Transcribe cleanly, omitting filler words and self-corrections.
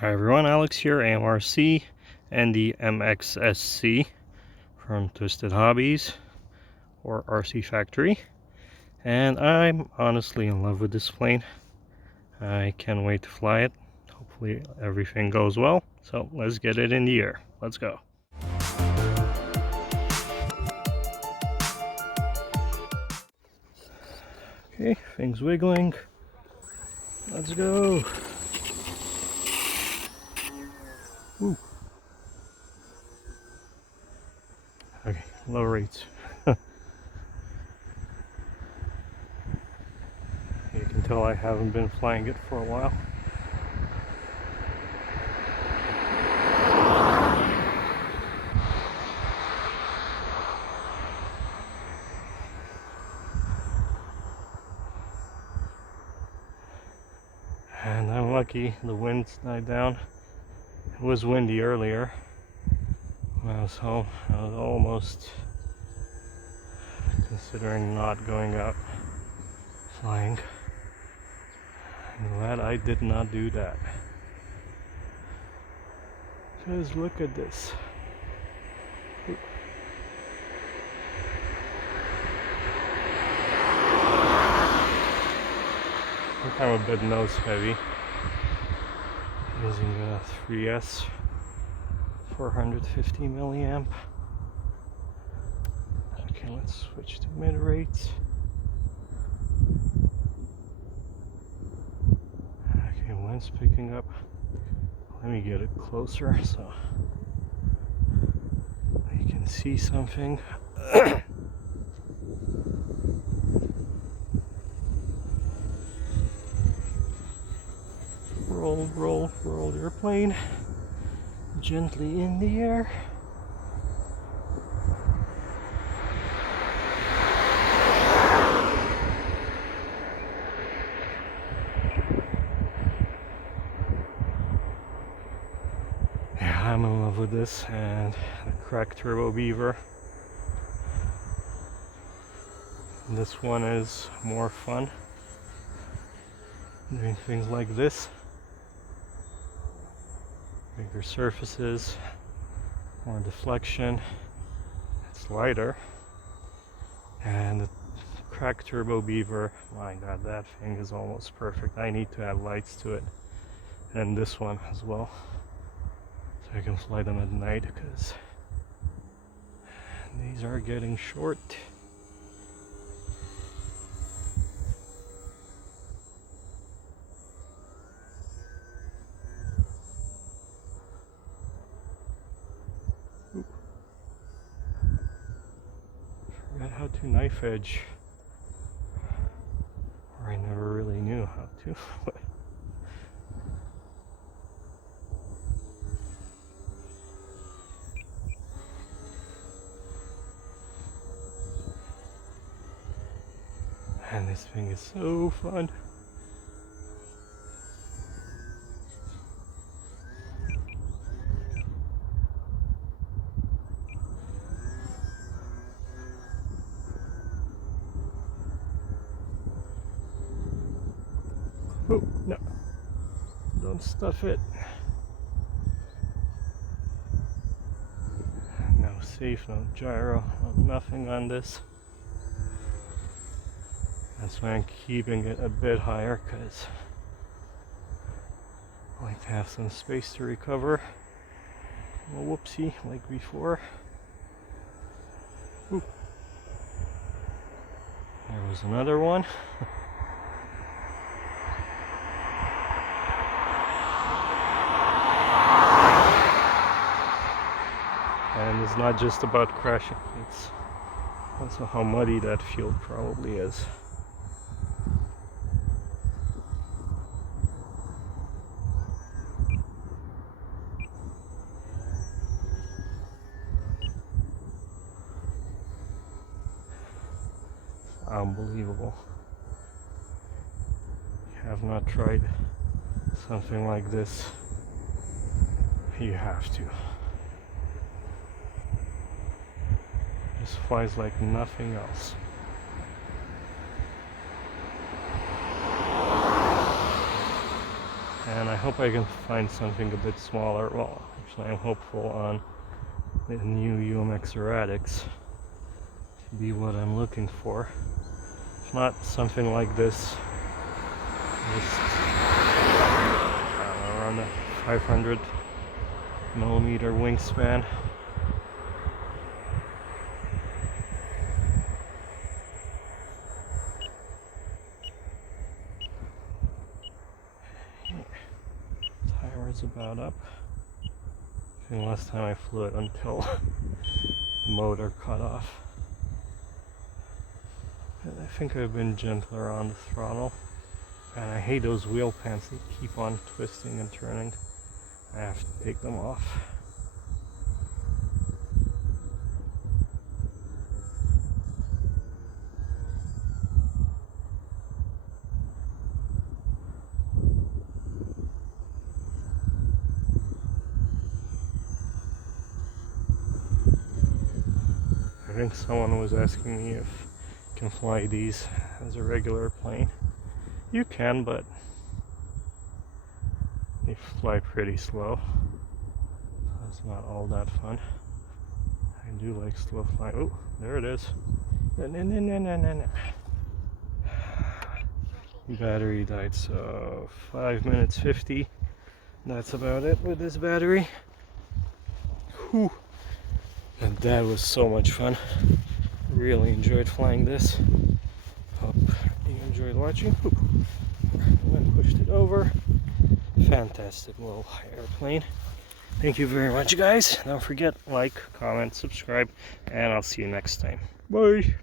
Hi everyone, Alex here, AMRC and the MXS-C from Twisted Hobbies or RC Factory. And I'm honestly in love with this plane. I can't wait to fly it. Hopefully everything goes well. So let's get it in the air. Let's go. Okay, things wiggling. Let's go. Ooh. Okay, low rates. You can tell I haven't been flying it for a while. And I'm lucky the wind's died down. It was windy earlier when I was home. I was almost considering not going out flying. I'm glad I did not do that. Because look at this. I think I'm a bit nose heavy. Using a 3S 450 milliamp. Okay, let's switch to mid rates. Okay, wind's picking up. Let me get it closer so you can see something. Roll your plane gently in the air. Yeah, I'm in love with this and the cracked turbo beaver. This one is more fun doing things like this. Bigger surfaces, more deflection, it's lighter. And the cracked turbo beaver, my god, that thing is almost perfect. I need to add lights to it, and this one as well, so I can fly them at night because these are getting short. Oop. Forgot how to knife edge, or I never really knew how to. And this thing is so fun. Oh, no. Don't stuff it. No safe, no gyro, nothing on this. That's why I'm keeping it a bit higher, because I like to have some space to recover. A whoopsie like before. Ooh. There was another one. And it's not just about crashing, it's also how muddy that field probably is. Unbelievable. If you have not tried something like this, you have to. This flies like nothing else. And I hope I can find something a bit smaller. Well, actually I'm hopeful on the new UMX erratics to be what I'm looking for. If not something like this, just around the 500 millimeter wingspan. Timer's about up. I think last time I flew it until the motor cut off. And I think I've been gentler on the throttle. And I hate those wheel pants that keep on twisting and turning. I have to take them off. I think someone was asking me if you can fly these as a regular plane. You can, but they fly pretty slow. It's not all that fun. I do like slow flying. Oh, there it is. Battery died, so 5 minutes 50. That's about it with this battery. Whew. And that was so much fun. Really enjoyed flying this. Hope you enjoyed watching. I pushed it over. Fantastic little airplane. Thank you very much, guys. Don't forget, like, comment, subscribe, and I'll see you next time. Bye.